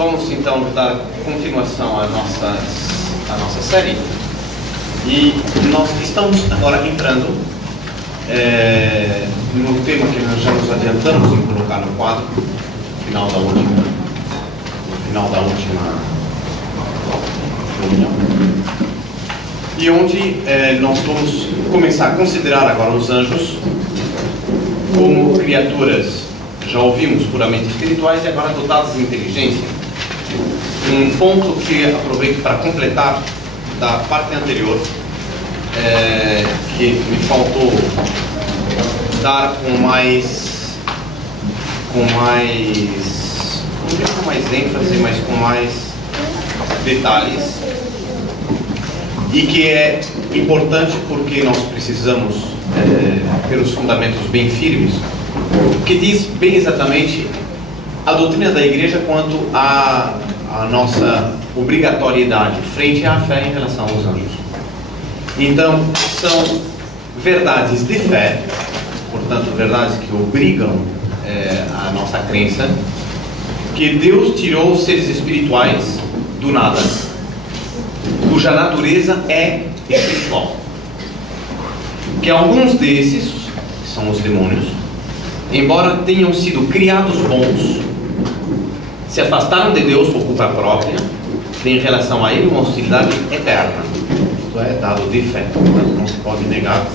vamos então dar continuação à nossa série. E nós estamos agora entrando no tema que nós já nos adiantamos em colocar no quadro, no final da última reunião. E onde nós vamos começar a considerar agora os anjos como criaturas, já ouvimos, puramente espirituais e agora dotadas de inteligência. Um ponto que aproveito para completar da parte anterior, que me faltou dar com mais ênfase, mas com mais detalhes, e que é importante porque nós precisamos ter os fundamentos bem firmes, que diz bem exatamente a doutrina da igreja quanto à nossa obrigatoriedade frente à fé em relação aos anjos. Então, são verdades de fé, portanto, verdades que obrigam a nossa crença, que Deus tirou os seres espirituais do nada, cuja natureza é espiritual. Que alguns desses, que são os demônios, embora tenham sido criados bons, se afastaram de Deus por culpa própria, tem em relação a Ele uma hostilidade eterna. Isto é dado de fé, portanto não se pode negar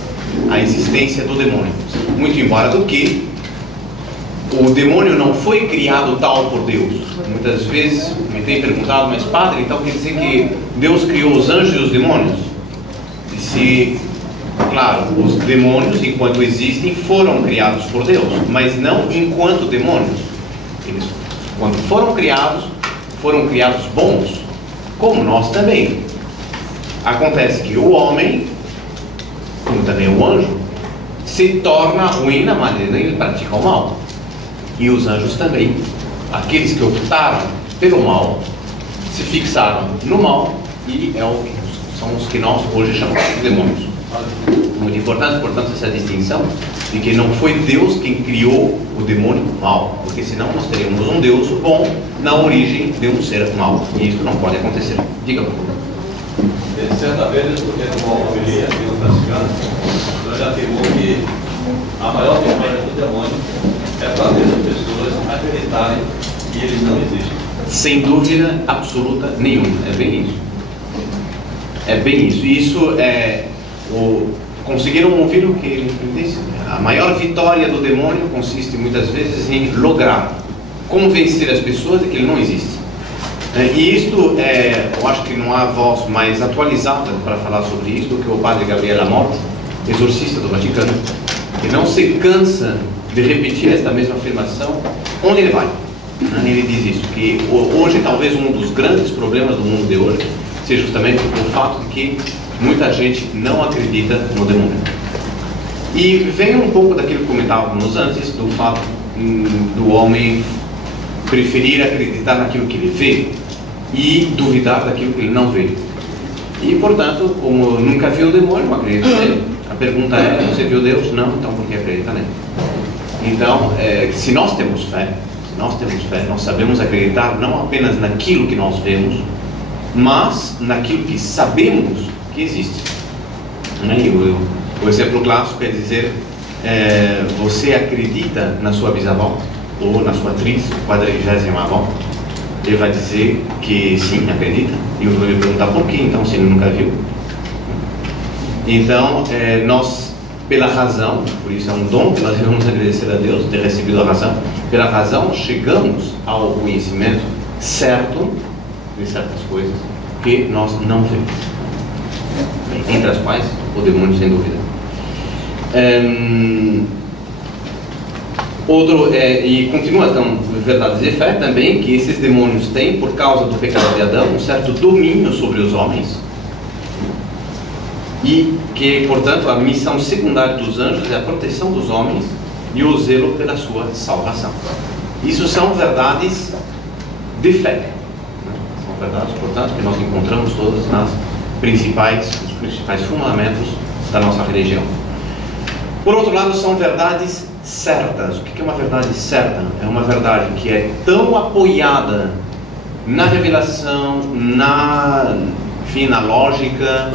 a existência do demônio. Muito embora do que o demônio não foi criado tal por Deus. Muitas vezes me tem perguntado, mas padre, então quer dizer que Deus criou os anjos e os demônios? E se, claro, os demônios, enquanto existem, foram criados por Deus, mas não enquanto demônios. Eles, quando foram criados bons, como nós também. Acontece que o homem, como também o anjo, se torna ruim na maneira que ele pratica o mal. E os anjos também. Aqueles que optaram pelo mal, se fixaram no mal, e são os que nós hoje chamamos de demônios. Muito importante, portanto, essa distinção de que não foi Deus quem criou o demônio mal, porque senão nós teríamos um Deus bom na origem de um ser mal, e isso não pode acontecer. Diga, por favor. Certa vez, porque numa homilia aqui no Franciscano, nós já afirmou que a maior vitória do demônio é fazer as pessoas acreditarem que eles não existem. Sem dúvida absoluta nenhuma, é bem isso. É bem isso. E isso conseguiram ouvir o que ele disse? A maior vitória do demônio consiste muitas vezes em lograr convencer as pessoas de que ele não existe. E isto, eu acho que não há voz mais atualizada para falar sobre isso do que o padre Gabriel Amorth, exorcista do Vaticano, que não se cansa de repetir esta mesma afirmação onde ele vai. Ele diz isso, que hoje talvez um dos grandes problemas do mundo de hoje seja justamente o fato de que muita gente não acredita no demônio. E vem um pouco daquilo que comentávamos antes, do fato do homem preferir acreditar naquilo que ele vê e duvidar daquilo que ele não vê. E, portanto, como nunca viu o demônio, não acredita nele. A pergunta é, você viu Deus? Não, então por que acredita nele? Então, se nós temos fé, nós sabemos acreditar não apenas naquilo que nós vemos, mas naquilo que sabemos que existe. O exemplo clássico é dizer, você acredita na sua bisavó ou na sua atriz, 40ª avó? Ele vai dizer que sim, acredita. E eu vou lhe perguntar por quê, então, se ele nunca viu. Então, nós, pela razão, por isso é um dom que nós devemos agradecer a Deus, ter recebido a razão, pela razão chegamos ao conhecimento certo de certas coisas que nós não vemos, entre as quais o demônio, sem dúvida. E continua então, verdades de fé também, que esses demônios têm, por causa do pecado de Adão, um certo domínio sobre os homens, e que, portanto, a missão secundária dos anjos é a proteção dos homens e o zelo pela sua salvação. Isso são verdades de fé, são verdades, portanto, que nós encontramos todas nos principais fundamentos da nossa religião. Por outro lado, são verdades certas. O que é uma verdade certa? É uma verdade que é tão apoiada na revelação, enfim, na lógica,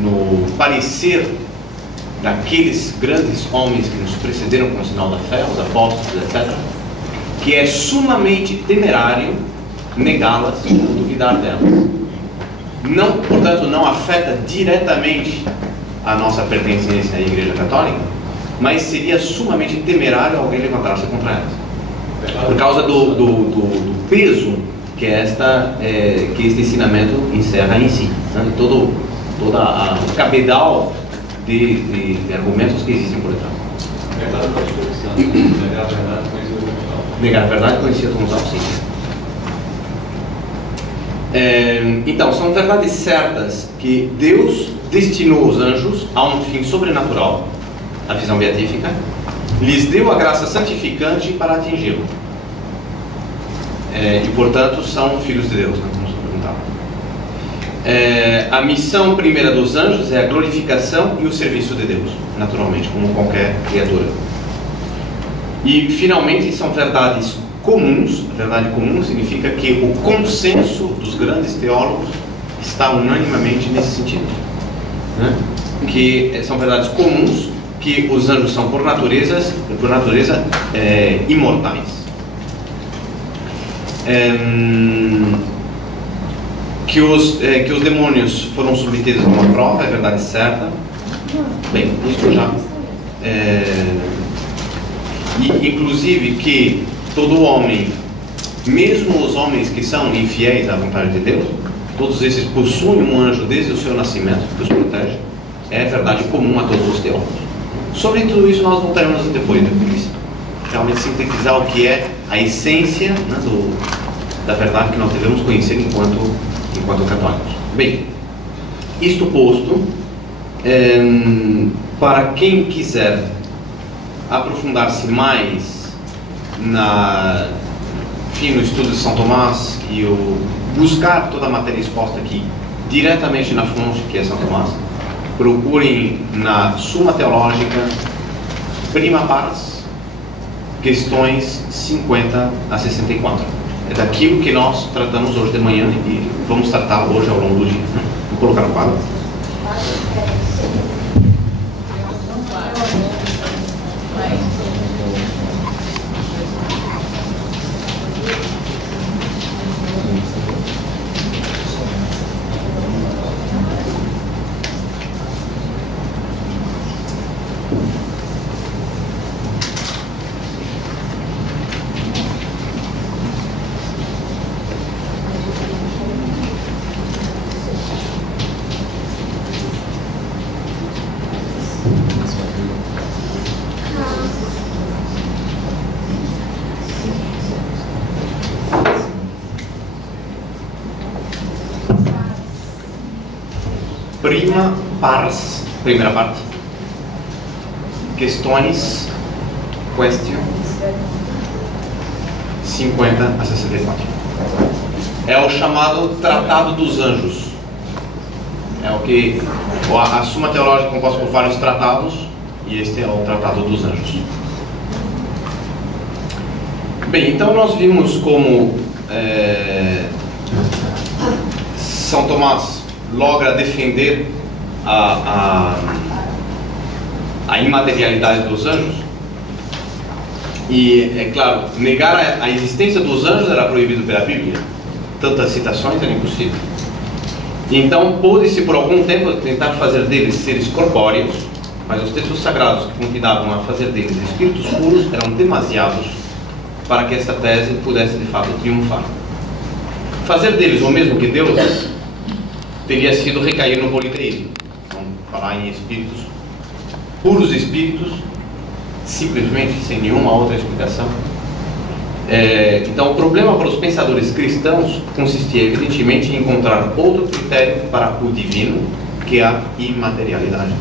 no parecer daqueles grandes homens que nos precederam com o sinal da fé, os apóstolos, etc., que é sumamente temerário negá-las ou duvidar delas. Não, portanto, não afeta diretamente a nossa pertencência à Igreja Católica, mas seria sumamente temerário alguém levantar-se contra elas, por causa do peso que este ensinamento encerra em si, né? Todo o cabedal de argumentos que existem por trás. Negar a verdade conhecida como tal, sim. Então, são verdades certas que Deus destinou os anjos a um fim sobrenatural, a visão beatífica, lhes deu a graça santificante para atingi-lo. E, portanto, são filhos de Deus, né, como se perguntava. A missão primeira dos anjos é a glorificação e o serviço de Deus, naturalmente, como qualquer criatura. E, finalmente, são verdades comuns. A verdade comum significa que o consenso dos grandes teólogos está unanimemente nesse sentido, né? Que são verdades comuns, que os anjos são por natureza imortais, que os demônios foram submetidos a uma prova, é verdade certa. Bem, isso já e inclusive que todo homem, mesmo os homens que são infiéis à vontade de Deus, todos esses possuem um anjo desde o seu nascimento que os protege. É verdade comum a todos os teólogos. Sobre tudo isso nós voltaremos depois, realmente sintetizar o que é a essência, né, da verdade que nós devemos conhecer enquanto católicos. Bem, isto posto, para quem quiser aprofundar-se mais no estudo de São Tomás e buscar toda a matéria exposta aqui diretamente na fonte que é São Tomás, procurem na Suma Teológica, Prima Pars, questões 50 a 64. É daquilo que nós tratamos hoje de manhã e vamos tratar hoje ao longo do dia. Vou colocar no quadro. Prima Pars, primeira parte, questões, question 50 a 64. É o chamado Tratado dos Anjos. É o que a Suma Teológica é composta por vários tratados, e este é o Tratado dos Anjos. Bem, então nós vimos como São Tomás logra defender a imaterialidade dos anjos. E, é claro, negar a existência dos anjos era proibido pela Bíblia. Tantas citações era impossível. Então, pôde-se por algum tempo tentar fazer deles seres corpóreos, mas os textos sagrados que convidavam a fazer deles espíritos puros eram demasiados para que esta tese pudesse de fato triunfar. Fazer deles o mesmo que Deus teria sido recair no politeísmo. Então, falar em espíritos, puros espíritos, simplesmente, sem nenhuma outra explicação. Então, o problema para os pensadores cristãos consistia, evidentemente, em encontrar outro critério para o divino, que é a imaterialidade.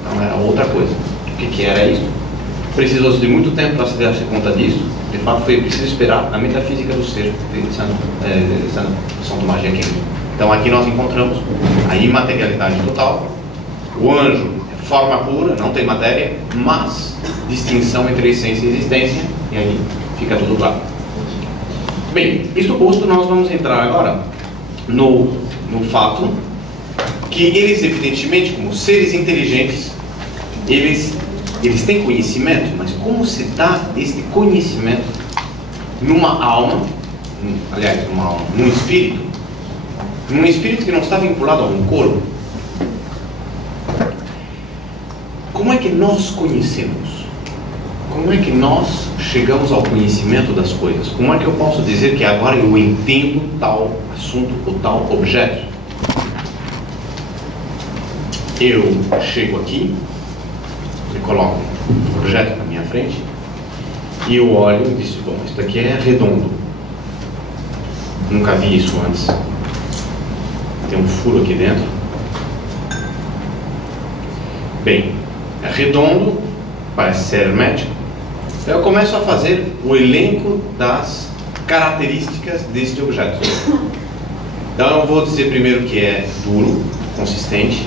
Então, era outra coisa. O que era isso? Precisou-se de muito tempo para se dar conta disso. De fato, foi preciso esperar a metafísica do ser de São Tomás de Aquino. Então, aqui nós encontramos a imaterialidade total. O anjo é forma pura, não tem matéria, mas distinção entre essência e existência, e aí fica tudo claro. Bem, isto posto, nós vamos entrar agora no fato que eles, evidentemente, como seres inteligentes, eles têm conhecimento, mas como se dá este conhecimento numa alma, aliás, numa alma, num espírito que não está vinculado a um corpo? Como é que nós conhecemos? Como é que nós chegamos ao conhecimento das coisas? Como é que eu posso dizer que agora eu entendo tal assunto ou tal objeto? Eu chego aqui, eu coloco um objeto na minha frente e eu olho e disse, bom, isso aqui é redondo. Nunca vi isso antes. Tem um furo aqui dentro. Bem, é redondo, parece ser hermético. Eu começo a fazer o elenco das características deste objeto. Então eu vou dizer primeiro que é duro, consistente.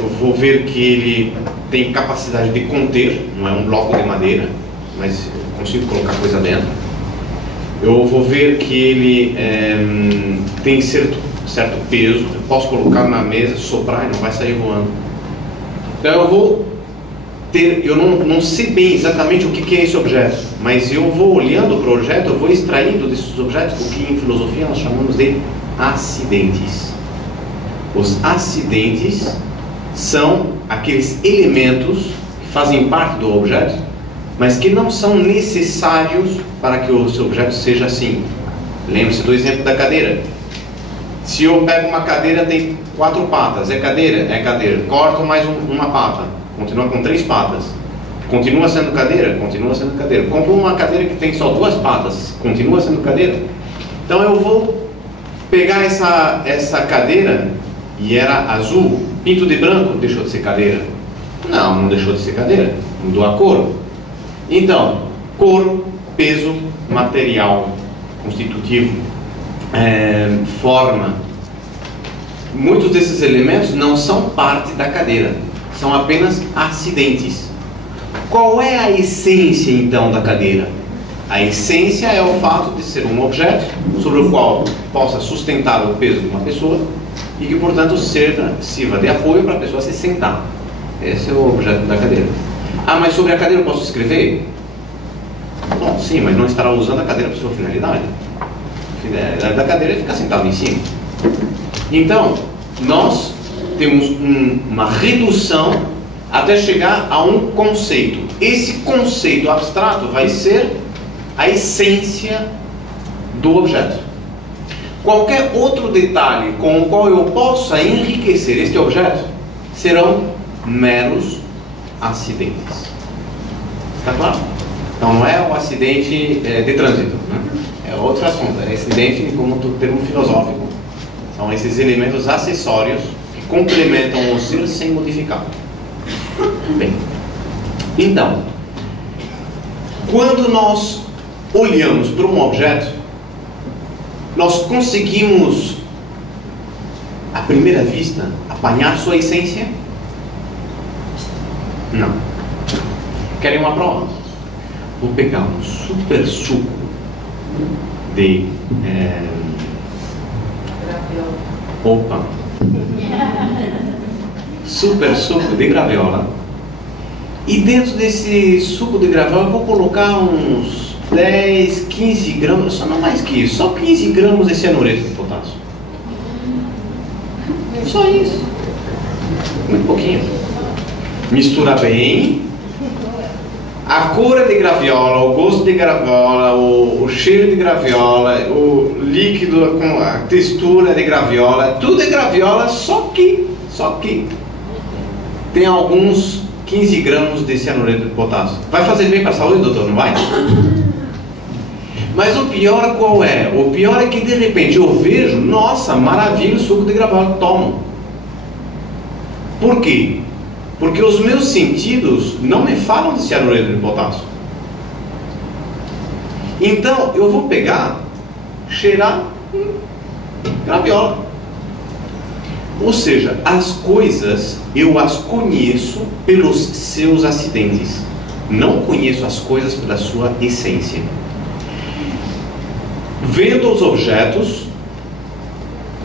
Eu vou ver que ele tem capacidade de conter, não é um bloco de madeira, mas eu consigo colocar coisa dentro. Eu vou ver que ele tem certo peso, eu posso colocar na mesa, soprar e não vai sair voando. Então eu não sei bem exatamente o que é esse objeto, mas eu vou olhando para o objeto, eu vou extraindo desses objetos o que em filosofia nós chamamos de acidentes. Os acidentes são aqueles elementos que fazem parte do objeto, mas que não são necessários para que o seu objeto seja assim. Lembre-se do exemplo da cadeira. Se eu pego uma cadeira, tem 4 patas, é cadeira? É cadeira. Corto mais uma pata, continua com 3 patas. Continua sendo cadeira? Continua sendo cadeira. Compro uma cadeira que tem só 2 patas, continua sendo cadeira. Então eu vou pegar essa cadeira, e era azul, pinto de branco, deixou de ser cadeira? Não deixou de ser cadeira, mudou a cor. Então, cor, peso, material constitutivo, forma, muitos desses elementos não são parte da cadeira, são apenas acidentes. Qual é a essência então da cadeira? A essência é o fato de ser um objeto sobre o qual possa sustentar o peso de uma pessoa e que, portanto, sirva de apoio para a pessoa se sentar. Esse é o objeto da cadeira. Ah, mas sobre a cadeira eu posso escrever? Bom, sim, mas não estará usando a cadeira para sua finalidade. A finalidade da cadeira é ficar sentado em cima. Então, nós temos uma redução até chegar a um conceito. Esse conceito abstrato vai ser a essência do objeto. Qualquer outro detalhe com o qual eu possa enriquecer este objeto serão meros acidentes. Está claro? Então não é um acidente de trânsito, né? É outro assunto, é acidente como termo filosófico. São esses elementos acessórios que complementam o ser sem modificá-lo. Bem, então, quando nós olhamos para um objeto, nós conseguimos, à primeira vista, apanhar sua essência? Não. Querem uma prova? Vou pegar um super suco de... super suco de graviola. E dentro desse suco de graviola eu vou colocar uns 10, 15 gramas, só não mais que isso, só 15 gramas de cianureto de potássio. Só isso. Muito pouquinho. Mistura bem. A cor é de graviola, o gosto de graviola, o cheiro de graviola, o líquido, a textura é de graviola, tudo é graviola, só que tem alguns 15 gramas de cianureto de potássio. Vai fazer bem para a saúde, doutor? Não vai? Mas o pior qual é? O pior é que de repente eu vejo, nossa, maravilha, o suco de graviola, tomo. Por quê? Porque os meus sentidos não me falam de cianureto de potássio. Então eu vou pegar, cheirar graviola. Ou seja, as coisas eu as conheço pelos seus acidentes. Não conheço as coisas pela sua essência. vendo os objetos,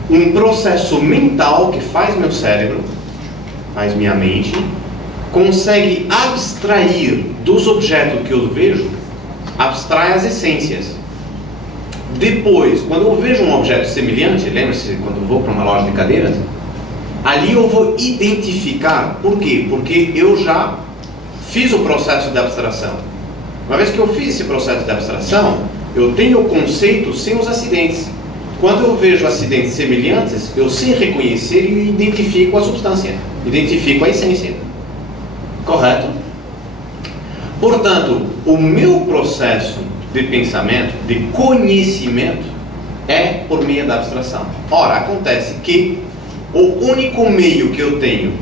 um processo mental que faz meu cérebro, faz minha mente, consegue abstrair dos objetos que eu vejo, abstrai as essências. Depois, quando eu vejo um objeto semelhante, lembra-se quando eu vou para uma loja de cadeiras, ali eu vou identificar. Por quê? Porque eu já fiz o processo de abstração. Uma vez que eu fiz esse processo de abstração, eu tenho o conceito sem os acidentes. Quando eu vejo acidentes semelhantes, eu sei reconhecer e identifico a substância, identifico a essência. Correto? Portanto, o meu processo de pensamento, de conhecimento, é por meio da abstração. Ora, acontece que o único meio que eu tenho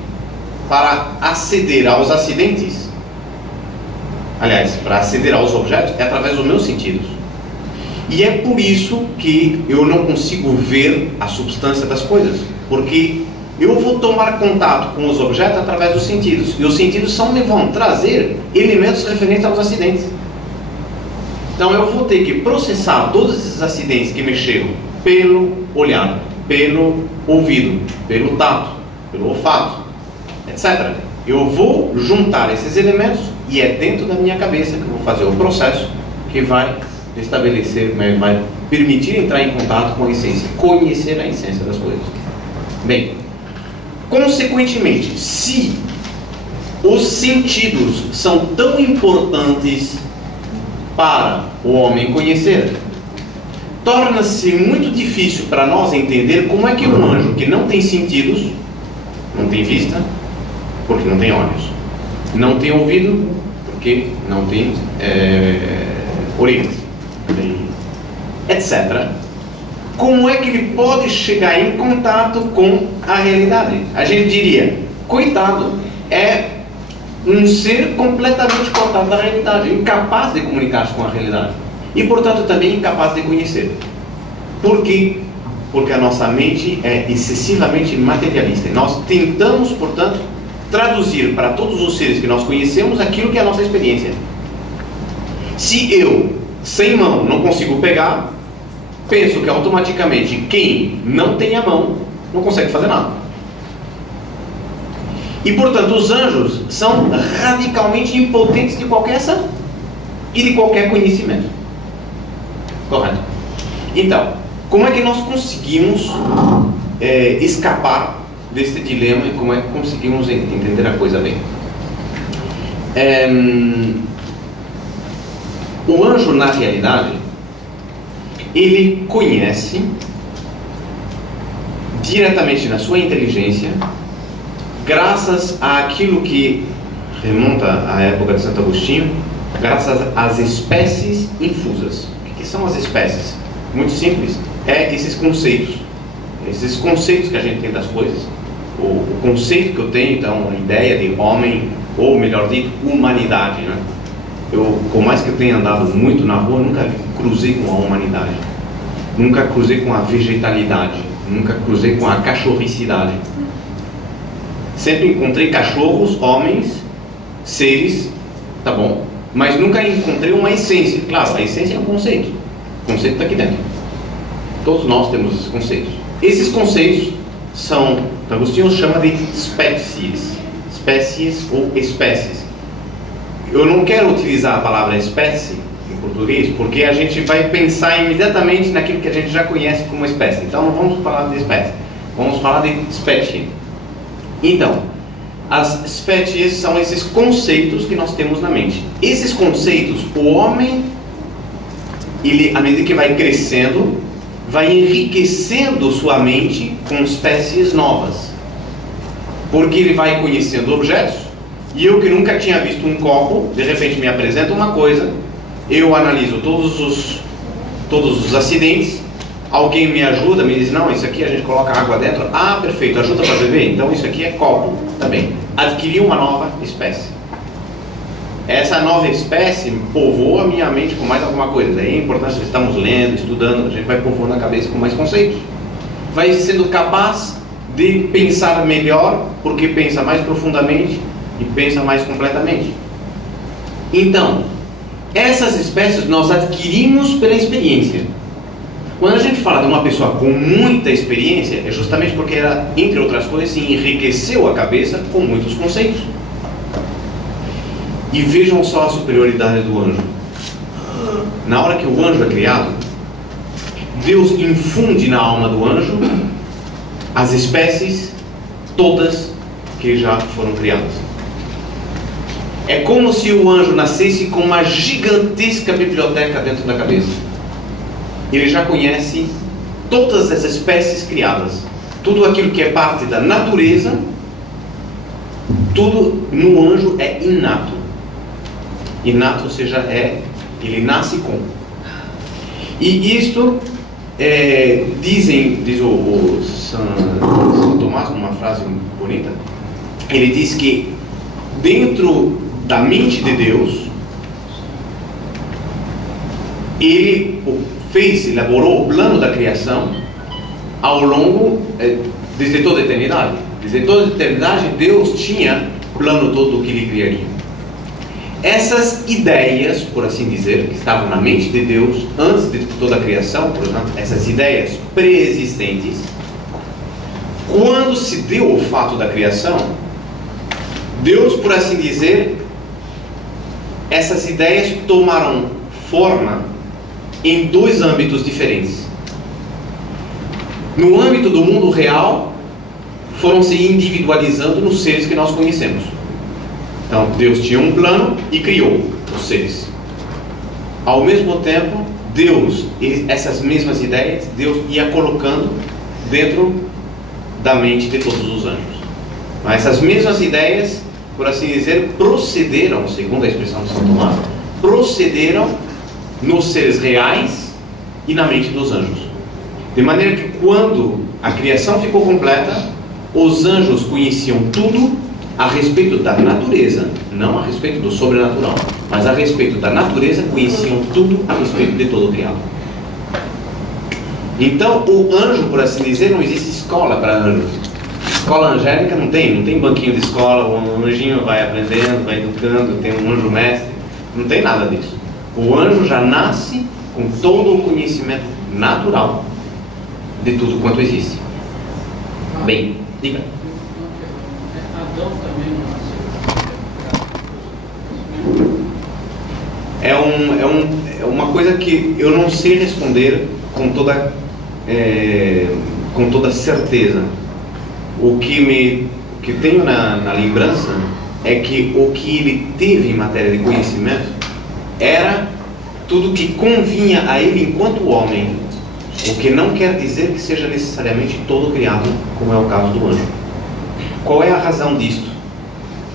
para aceder aos acidentes, aliás, para aceder aos objetos, é através dos meus sentidos. E é por isso que eu não consigo ver a substância das coisas, porque eu vou tomar contato com os objetos através dos sentidos, e os sentidos só me vão trazer elementos referentes aos acidentes. Então eu vou ter que processar todos esses acidentes que mexeram pelo olhar, pelo ouvido, pelo tato, pelo olfato, etc. Eu vou juntar esses elementos e é dentro da minha cabeça que eu vou fazer o processo que vai estabelecer, vai permitir entrar em contato com a essência, conhecer a essência das coisas. Bem, consequentemente, se os sentidos são tão importantes para o homem conhecer, torna-se muito difícil para nós entender como é que um anjo que não tem sentidos, não tem vista, porque não tem olhos, não tem ouvido, porque não tem orelhas, etc. Como é que ele pode chegar em contato com a realidade? A gente diria, coitado, é um ser completamente cortado da realidade, incapaz de comunicar-se com a realidade. E, portanto, também incapaz de conhecer. Por quê? Porque a nossa mente é excessivamente materialista. Nós tentamos, portanto, traduzir para todos os seres que nós conhecemos aquilo que é a nossa experiência. Se eu, sem mão, não consigo pegar, penso que automaticamente quem não tem a mão não consegue fazer nada. E, portanto, os anjos são radicalmente impotentes de qualquer ação e de qualquer conhecimento. Correto? Então, como é que nós conseguimos escapar deste dilema e como é que conseguimos entender a coisa bem? O anjo, na realidade, ele conhece diretamente na sua inteligência, graças àquilo que remonta à época de Santo Agostinho, graças às espécies infusas. O que são as espécies? Muito simples, esses conceitos que a gente tem das coisas. O conceito que eu tenho, então, a ideia de homem, ou melhor dito, humanidade, né? Por mais que eu tenha andado muito na rua, nunca cruzei com a humanidade, nunca cruzei com a vegetalidade, nunca cruzei com a cachorricidade. Sempre encontrei cachorros, homens, seres, tá bom, mas nunca encontrei uma essência. Claro, a essência é um conceito, o conceito está aqui dentro. Todos nós temos esses conceitos. Esses conceitos são, Agostinho chama de espécies ou espécies. Eu não quero utilizar a palavra espécie em português, porque a gente vai pensar imediatamente naquilo que a gente já conhece como espécie. Então não vamos falar de espécie, vamos falar de espécie. Então, as espécies são esses conceitos que nós temos na mente. Esses conceitos, o homem, ele, à medida que vai crescendo, vai enriquecendo sua mente com espécies novas. Porque ele vai conhecendo objetos, e eu que nunca tinha visto um copo, de repente me apresenta uma coisa, eu analiso todos os acidentes, alguém me ajuda, me diz, não, isso aqui a gente coloca água dentro, ah, perfeito, ajuda para beber, então isso aqui é copo, também. Adquiri uma nova espécie. Essa nova espécie povoa a minha mente com mais alguma coisa. Daí a importância de estamos lendo, estudando, a gente vai povoando a cabeça com mais conceitos. Vai sendo capaz de pensar melhor, porque pensa mais profundamente e pensa mais completamente. Então, essas espécies nós adquirimos pela experiência. Quando a gente fala de uma pessoa com muita experiência, é justamente porque ela, entre outras coisas, se enriqueceu a cabeça com muitos conceitos. E vejam só a superioridade do anjo. Na hora que o anjo é criado, Deus infunde na alma do anjo as espécies todas que já foram criadas. É como se o anjo nascesse com uma gigantesca biblioteca dentro da cabeça. Ele já conhece todas as espécies criadas. Tudo aquilo que é parte da natureza, tudo no anjo é inato. Inato, ou seja, ele nasce com. E isto, diz o São Tomás, numa frase bonita, ele diz que dentro da mente de Deus, ele elaborou o plano da criação ao longo, desde toda a eternidade. Desde toda a eternidade, Deus tinha o plano todo que ele criaria. Essas ideias, por assim dizer, que estavam na mente de Deus antes de toda a criação, por exemplo, essas ideias pré-existentes, quando se deu o fato da criação, Deus, por assim dizer, essas ideias tomaram forma em dois âmbitos diferentes. No âmbito do mundo real, foram se individualizando nos seres que nós conhecemos. Então, Deus tinha um plano e criou os seres. Ao mesmo tempo, essas mesmas ideias, Deus ia colocando dentro da mente de todos os anjos. Mas essas mesmas ideias, por assim dizer, procederam, segundo a expressão de São Tomás, procederam nos seres reais e na mente dos anjos. De maneira que quando a criação ficou completa, os anjos conheciam tudo a respeito da natureza, não a respeito do sobrenatural, mas a respeito da natureza, conheciam tudo a respeito de todo o criado. Então, o anjo, por assim dizer, não existe escola para anjos. Escola angélica não tem banquinho de escola, o anjinho vai aprendendo, vai educando, tem um anjo mestre, não tem nada disso. O anjo já nasce com todo o conhecimento natural de tudo quanto existe. Bem, diga. Adão também não nasceu. É uma coisa que eu não sei responder com toda certeza. O que tenho na lembrança é que o que ele teve em matéria de conhecimento era tudo que convinha a ele enquanto homem, o que não quer dizer que seja necessariamente todo criado, como é o caso do anjo. Qual é a razão disto?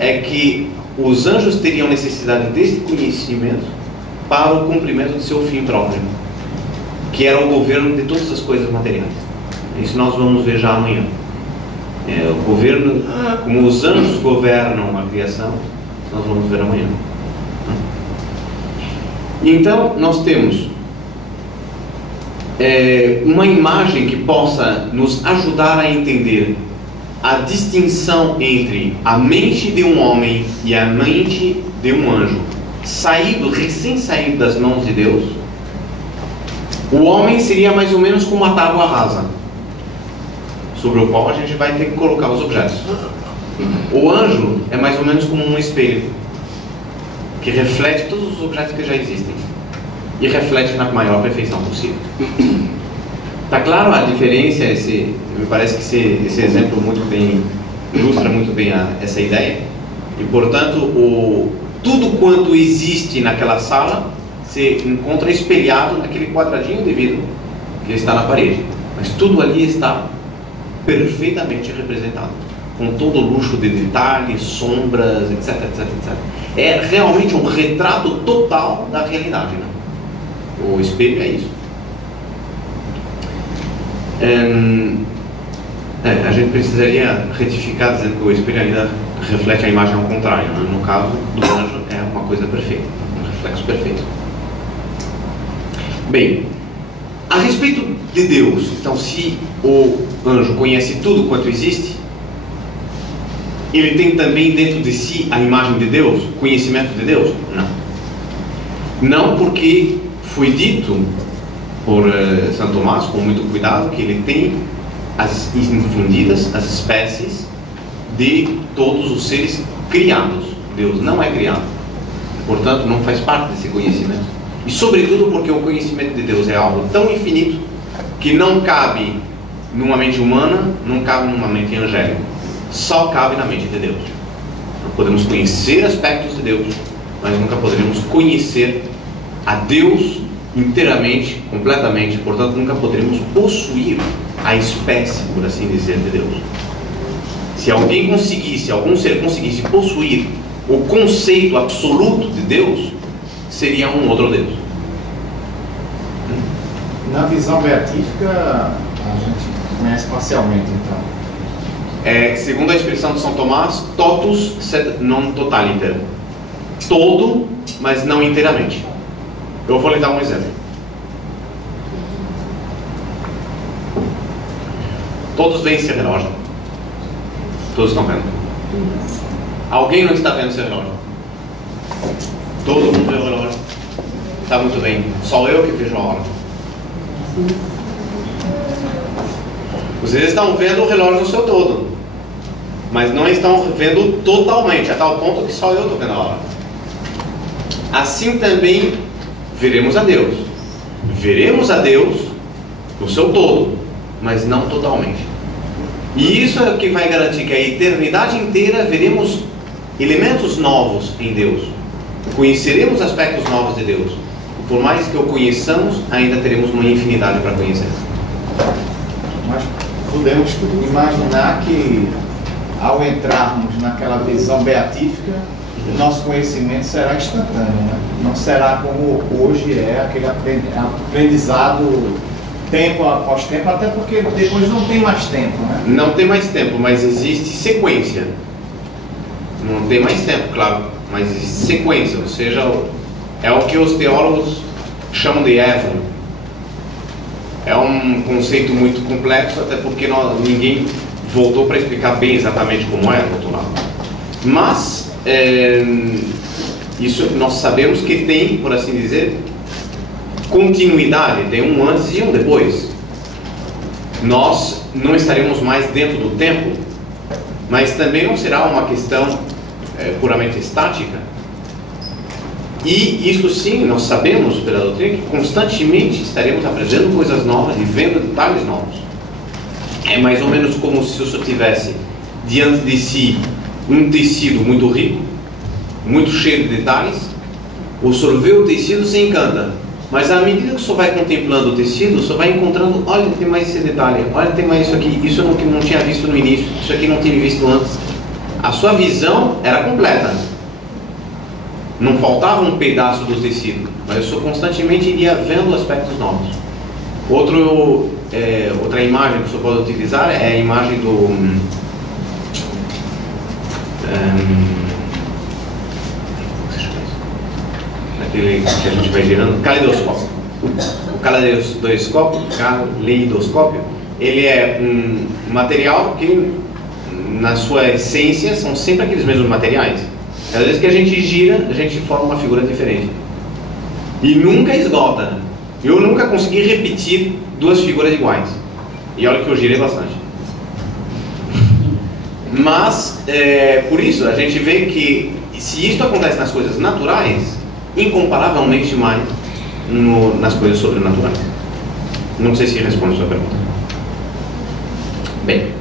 É que os anjos teriam necessidade deste conhecimento para o cumprimento de seu fim próprio, que era o governo de todas as coisas materiais. Isso nós vamos ver já amanhã. O governo, como os anjos governam a criação, nós vamos ver amanhã. Então, nós temos uma imagem que possa nos ajudar a entender a distinção entre a mente de um homem e a mente de um anjo, recém saído das mãos de Deus. O homem seria mais ou menos como uma tábua rasa, sobre o qual a gente vai ter que colocar os objetos. O anjo é mais ou menos como um espelho, que reflete todos os objetos que já existem, e reflete na maior perfeição possível. Está claro a diferença? Me parece que esse exemplo ilustra muito bem essa ideia. E, portanto, tudo quanto existe naquela sala se encontra espelhado naquele quadradinho de vidro que está na parede. Mas tudo ali está perfeitamente representado, com todo o luxo de detalhes, sombras, etc, etc, etc. É realmente um retrato total da realidade, né? O espelho é isso. A gente precisaria retificar dizendo que o espelho ainda reflete a imagem ao contrário, né? No caso do anjo é uma coisa perfeita, um reflexo perfeito. Bem, a respeito de Deus, então, se o anjo conhece tudo quanto existe, ele tem também dentro de si a imagem de Deus, o conhecimento de Deus? Não. Não, porque foi dito por Santo Tomás, com muito cuidado, que ele tem as infundidas, as espécies de todos os seres criados. Deus não é criado, portanto não faz parte desse conhecimento. E sobretudo porque o conhecimento de Deus é algo tão infinito que não cabe numa mente humana, não cabe numa mente angélica, só cabe na mente de Deus. Não podemos conhecer aspectos de Deus, mas nunca poderemos conhecer a Deus inteiramente, completamente. Portanto, nunca poderemos possuir a espécie, por assim dizer, de Deus. Se alguém conseguisse, algum ser conseguisse possuir o conceito absoluto de Deus, seria um outro Deus. Na visão beatífica, a gente conhece parcialmente, então. Segundo a expressão de São Tomás, totus sed non totaliter. Todo, mas não inteiramente. Eu vou lhe dar um exemplo. Todos veem esse relógio. Todos estão vendo. Alguém não está vendo esse relógio? Todo mundo vê o relógio. Está muito bem. Só eu que vejo a hora. Vocês estão vendo o relógio no seu todo, mas não estão vendo totalmente, a tal ponto que só eu estou vendo a hora. Assim também veremos a Deus. Veremos a Deus no seu todo, mas não totalmente. E isso é o que vai garantir que a eternidade inteira veremos elementos novos em Deus. Conheceremos aspectos novos de Deus. E por mais que o conheçamos, ainda teremos uma infinidade para conhecer. Mas podemos imaginar que, ao entrarmos naquela visão beatífica, o nosso conhecimento será instantâneo, né? Não será como hoje é, aquele aprendizado tempo após tempo, até porque depois não tem mais tempo, né? Não tem mais tempo, mas existe sequência. Não tem mais tempo, claro, mas existe sequência, ou seja, é o que os teólogos chamam de évono. É um conceito muito complexo, até porque ninguém voltou para explicar bem exatamente como é do outro lado. Mas isso nós sabemos que tem, por assim dizer, continuidade, tem um antes e um depois. Nós não estaremos mais dentro do tempo, mas também não será uma questão puramente estática. E isso sim, nós sabemos pela doutrina que constantemente estaremos aprendendo coisas novas e vendo detalhes novos. É mais ou menos como se o senhor tivesse diante de si um tecido muito rico, muito cheio de detalhes. O senhor vê o tecido, se encanta, mas à medida que o senhor vai contemplando o tecido, o senhor vai encontrando, olha, tem mais esse detalhe, olha, tem mais isso aqui, isso eu não tinha visto no início, isso aqui não tinha visto antes. A sua visão era completa, não faltava um pedaço do tecido, mas o senhor constantemente iria vendo aspectos novos. Outra imagem que o senhor pode utilizar é a imagem do aquele que a gente vai girando, caleidoscópio. O caleidoscópio, ele é um material que, na sua essência, são sempre aqueles mesmos materiais. Às vezes que a gente gira, a gente forma uma figura diferente. E nunca esgota. Eu nunca consegui repetir duas figuras iguais. E olha que eu girei bastante. Mas, por isso, a gente vê que se isso acontece nas coisas naturais, incomparavelmente mais nas coisas sobrenaturais. Não sei se responde a sua pergunta. Bem,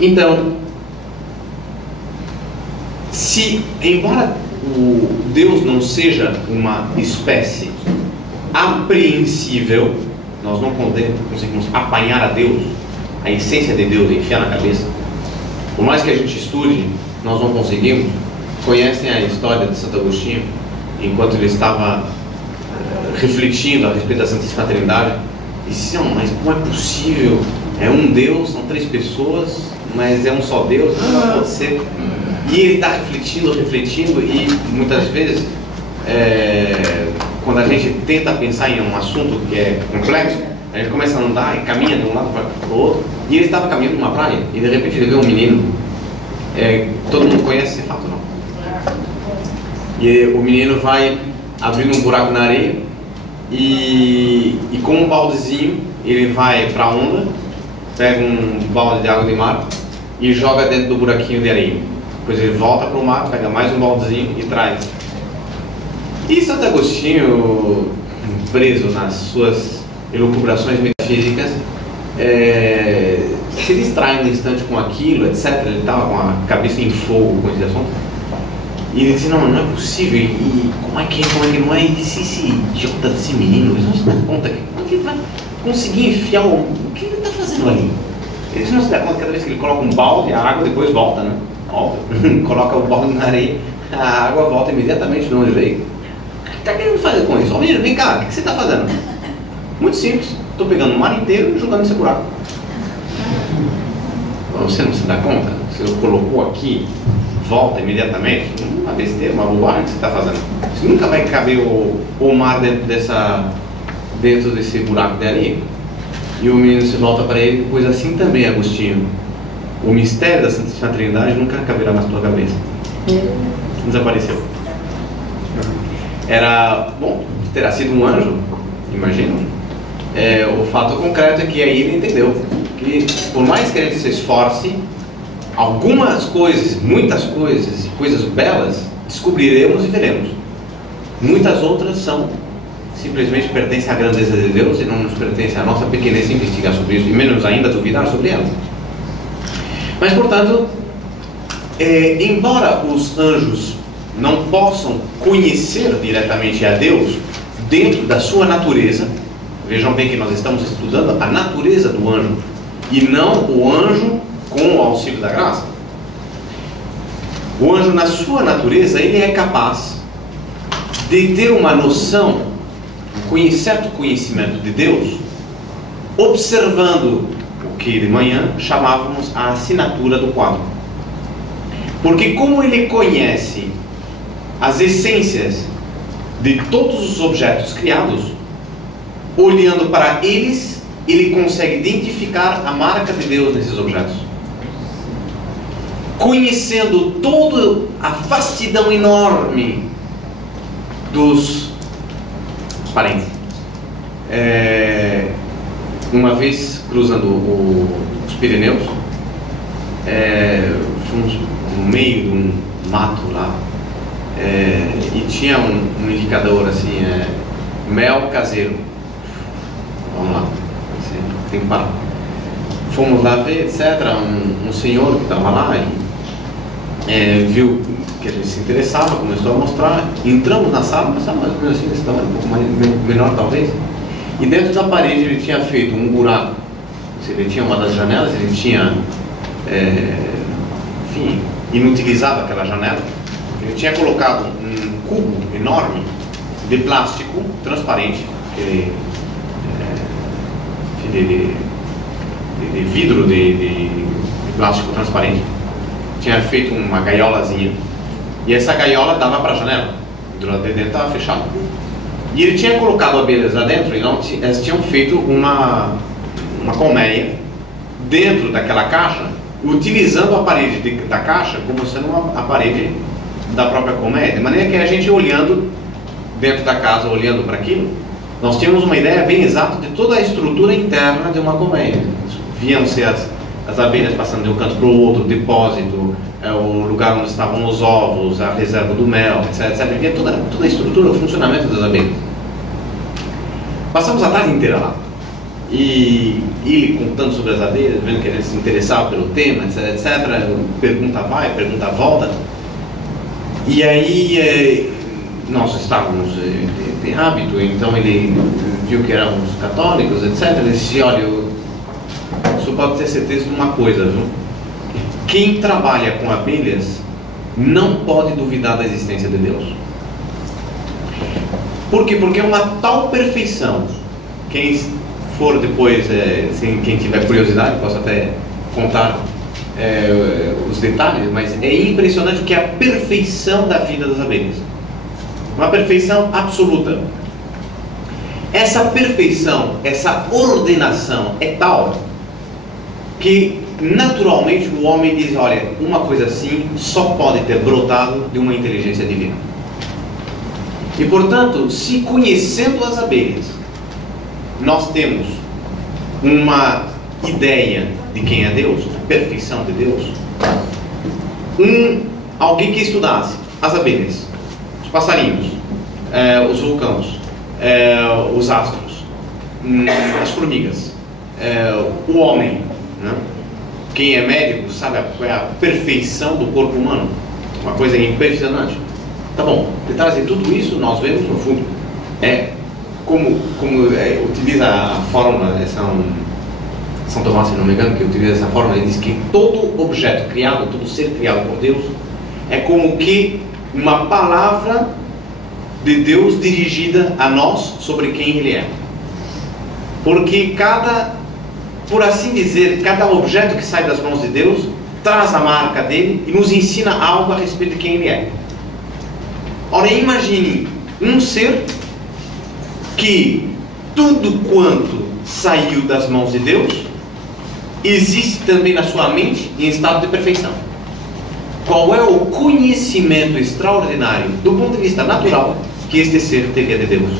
então, embora o Deus não seja uma espécie apreensível, nós não conseguimos apanhar a Deus, a essência de Deus, enfiar na cabeça. Por mais que a gente estude, nós não conseguimos. Conhecem a história de Santo Agostinho, enquanto ele estava refletindo a respeito da Santíssima Trindade, disse: não, mas como é possível? É um Deus, são três pessoas, mas é um só Deus, não pode ser. E ele está refletindo, e muitas vezes, quando a gente tenta pensar em um assunto que é complexo, a gente começa a andar e caminha de um lado para o outro, e ele estava caminhando numa praia, e de repente ele vê um menino, todo mundo conhece esse fato, não? E o menino vai abrindo um buraco na areia, e com um baldezinho ele vai para a onda, pega um balde de água de mar e joga dentro do buraquinho de areia. Depois ele volta para o mar, pega mais um baldezinho e traz. E Santo Agostinho, preso nas suas elucubrações metafísicas, se distrai um instante com aquilo, etc. Ele estava com a cabeça em fogo com esse assunto. E ele disse, não é possível, e como é que não é? E disse, esse idiota desse menino, ele não se dá conta, como é que ele vai conseguir enfiar o que ele está fazendo ali? Ele não se dá conta, cada vez que ele coloca um balde, a água depois volta, né? Óbvio, coloca o balde na areia, a água volta imediatamente de onde veio. O que está querendo fazer com isso? Ó, menino, vem cá, o que você está fazendo? Muito simples, estou pegando o mar inteiro e jogando nesse buraco. Você não se dá conta? Você colocou aqui, volta imediatamente, uma besteira, uma bobagem que você está fazendo. Você nunca vai caber o mar dentro desse buraco de areia. E o menino se volta para ele, pois assim também, Agostinho, o mistério da Santíssima Trindade nunca caberá na tua cabeça. Desapareceu. Terá sido um anjo, imagino. O fato concreto é que aí ele entendeu que, por mais que a gente se esforce, algumas coisas, muitas coisas, coisas belas, descobriremos e veremos. Muitas outras simplesmente pertencem à grandeza de Deus e não nos pertence à nossa pequenez investigar sobre isso, e menos ainda duvidar sobre elas. Mas, portanto, embora os anjos não possam conhecer diretamente a Deus dentro da sua natureza, vejam bem que nós estamos estudando a natureza do anjo e não o anjo com o auxílio da graça. O anjo, na sua natureza, ele é capaz de ter uma noção, certo conhecimento de Deus, observando o que de manhã chamávamos a assinatura do quadro. Porque como ele conhece as essências de todos os objetos criados, olhando para eles, ele consegue identificar a marca de Deus nesses objetos. Conhecendo toda a vastidão enorme dos parentes. Uma vez cruzando os Pirineus, fomos no meio de um mato lá, e tinha um indicador assim, mel caseiro. Vamos lá, tem que parar. Fomos lá ver, etc. Um senhor que estava lá e viu que a gente se interessava, começou a mostrar. Entramos na sala, uma sala mais ou menos assim, desse tamanho, um pouco mais, menor talvez. E dentro da parede ele tinha feito um buraco. Ele tinha uma das janelas, ele tinha, enfim, inutilizado aquela janela. Ele tinha colocado um cubo enorme de plástico transparente, de vidro de plástico transparente. Tinha feito uma gaiolazinha e essa gaiola dava para a janela, do lado de dentro estava fechado. E ele tinha colocado abelhas lá dentro e elas tinham feito uma colmeia dentro daquela caixa, utilizando a parede da caixa como sendo a parede da própria colmeia, de maneira que a gente olhando dentro da casa, olhando para aquilo, nós tínhamos uma ideia bem exata de toda a estrutura interna de uma colmeia. Viam-se as abelhas passando de um canto para o outro, o depósito, o lugar onde estavam os ovos, a reserva do mel, etc. Via toda a estrutura, o funcionamento das abelhas. Passamos a tarde inteira lá. E ele contando sobre as abelhas, vendo que a gente se interessava pelo tema, etc. Pergunta vai, pergunta volta. E aí nós estávamos de hábito, então ele viu que éramos católicos, etc. Ele disse, olha, só pode ter certeza de uma coisa, viu? Quem trabalha com abelhas não pode duvidar da existência de Deus. Por quê? Porque é uma tal perfeição. Quem for depois, quem tiver curiosidade, posso até contar os detalhes, mas é impressionante o que é a perfeição da vida das abelhas. Uma perfeição absoluta. Essa perfeição, essa ordenação é tal que naturalmente o homem diz, olha, uma coisa assim só pode ter brotado de uma inteligência divina. E portanto, se conhecendo as abelhas, nós temos uma ideia de quem é Deus, a perfeição de Deus, alguém que estudasse as abelhas, os passarinhos, os vulcãos, os astros, as formigas, o homem, né? Quem é médico sabe qual é a perfeição do corpo humano, uma coisa impressionante. Tá bom, detrás de tudo isso nós vemos no fundo como utiliza a fórmula, São Tomás, se não me engano, que utiliza essa fórmula. Ele diz que todo objeto criado, todo ser criado por Deus é como que uma palavra de Deus dirigida a nós sobre quem Ele é. Porque por assim dizer, cada objeto que sai das mãos de Deus traz a marca dele e nos ensina algo a respeito de quem Ele é. Ora, imagine um ser que tudo quanto saiu das mãos de Deus existe também na sua mente em estado de perfeição. Qual é o conhecimento extraordinário, do ponto de vista natural, que este ser teria de Deus?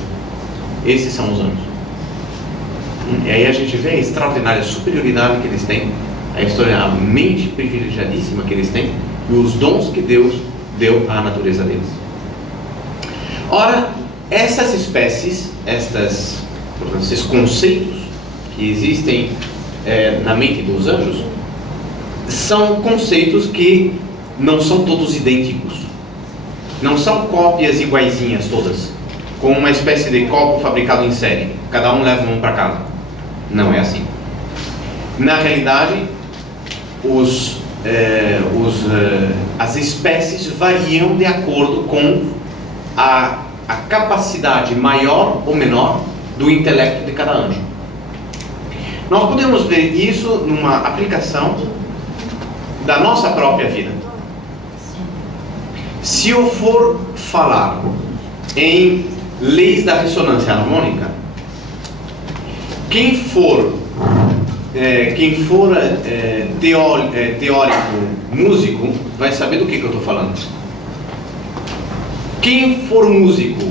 Esses são os anjos. E aí a gente vê a extraordinária superioridade que eles têm, a mente privilegiadíssima que eles têm e os dons que Deus deu à natureza deles. Ora, essas espécies, esses conceitos que existem na mente dos anjos, são conceitos que não são todos idênticos, não são cópias iguaizinhas todas, como uma espécie de copo fabricado em série, cada um leva um para casa. Não é assim. Na realidade, as espécies variam de acordo com a capacidade maior ou menor do intelecto de cada anjo. Nós podemos ver isso numa aplicação da nossa própria vida. Se eu for falar em leis da ressonância harmônica, quem for teórico músico vai saber do que eu estou falando. Quem for músico,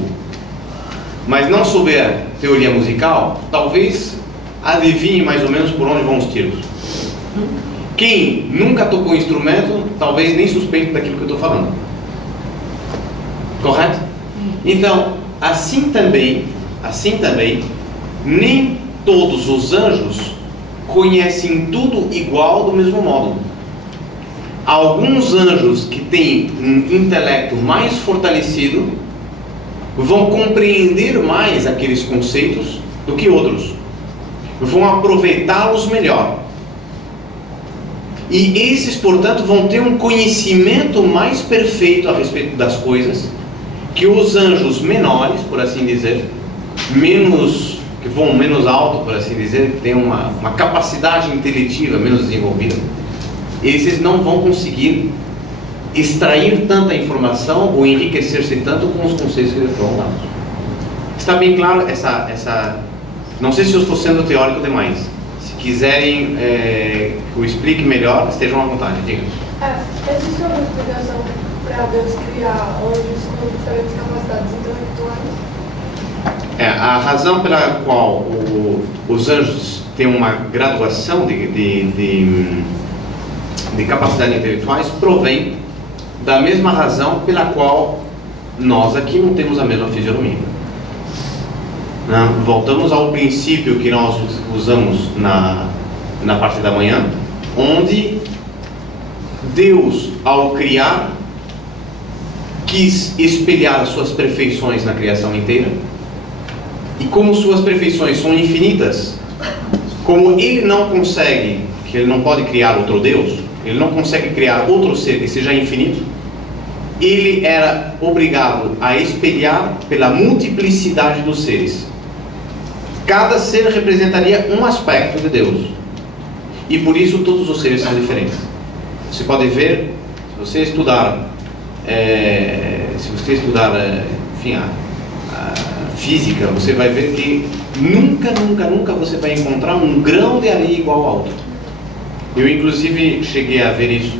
mas não souber teoria musical, talvez adivinhe mais ou menos por onde vão os tiros. Quem nunca tocou instrumento, talvez nem suspeite daquilo que eu estou falando. Correto? Então, assim também, nem todos os anjos conhecem tudo igual do mesmo modo. Alguns anjos que têm um intelecto mais fortalecido vão compreender mais aqueles conceitos do que outros, vão aproveitá-los melhor. E esses, portanto, vão ter um conhecimento mais perfeito a respeito das coisas que os anjos menores, por assim dizer, que vão menos alto, por assim dizer, que têm uma capacidade inteletiva menos desenvolvida. Esses não vão conseguir extrair tanta informação ou enriquecer-se tanto com os conceitos que lhes foram dados. Está bem claro não sei se eu estou sendo teórico demais. Se quiserem que eu explique melhor, estejam à vontade. Diga. Existe uma explicação para Deus criar anjos com diferentes capacidades intelectuais? A razão pela qual os anjos têm uma graduação de capacidades intelectuais provém da mesma razão pela qual nós aqui não temos a mesma fisionomia. Voltamos ao princípio que nós usamos na parte da manhã, onde Deus, ao criar, quis espelhar as suas perfeições na criação inteira. E como suas perfeições são infinitas, como Ele não consegue, que Ele não pode criar outro Deus, Ele não consegue criar outro ser que seja infinito, Ele era obrigado a espelhar pela multiplicidade dos seres. Cada ser representaria um aspecto de Deus. E por isso todos os seres são diferentes. Você pode ver, se você estudar enfim, a física, você vai ver que nunca você vai encontrar um grão de areia igual ao outro. Eu inclusive cheguei a ver isso,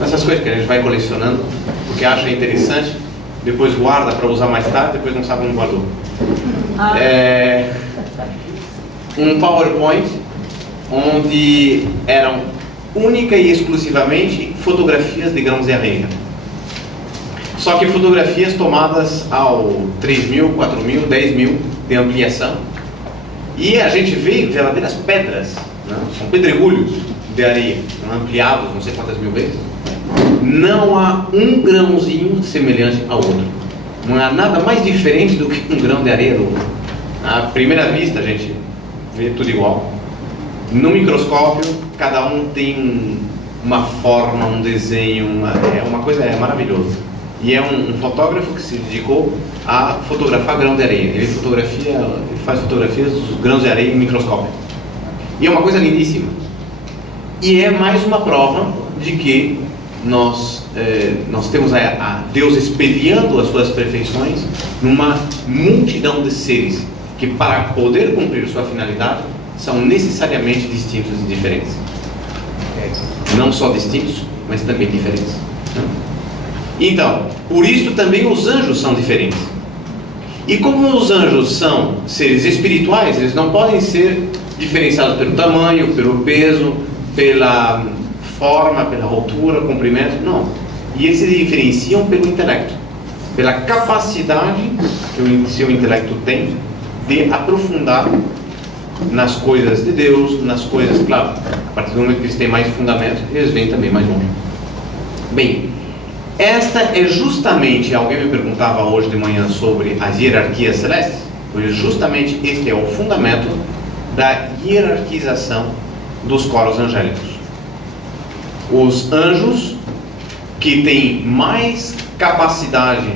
essas coisas que a gente vai colecionando, porque acha interessante, depois guarda para usar mais tarde, depois não sabe onde guardou. Um PowerPoint onde eram única e exclusivamente fotografias de grãos de areia. Só que fotografias tomadas ao 3.000, 4.000, 10.000 de ampliação. E a gente vê verdadeiras pedras, né? São pedregulhos de areia, ampliados não sei quantas mil vezes. Não há um grãozinho semelhante ao outro. Não há nada mais diferente do que um grão de areia do outro. À primeira vista, a gente vê tudo igual. No microscópio, cada um tem uma forma, um desenho, uma coisa maravilhosa. E é um fotógrafo que se dedicou a fotografar grão de areia. Ele faz fotografias dos grãos de areia em microscópio. E é uma coisa lindíssima. E é mais uma prova de que nós temos a Deus espelhando as suas perfeições numa multidão de seres que, para poder cumprir sua finalidade, são necessariamente distintos e diferentes. Não só distintos, mas também diferentes. Então, por isso também os anjos são diferentes. E como os anjos são seres espirituais, eles não podem ser diferenciados pelo tamanho, pelo peso, pela forma, pela altura, comprimento, não. E eles se diferenciam pelo intelecto, pela capacidade que o seu intelecto tem de aprofundar nas coisas de Deus, nas coisas, claro, a partir do momento que eles têm mais fundamento, eles vêm também mais longe. Bem, esta é justamente, alguém me perguntava hoje de manhã sobre as hierarquias celestes, pois justamente este é o fundamento da hierarquização dos coros angélicos. Os anjos que têm mais capacidade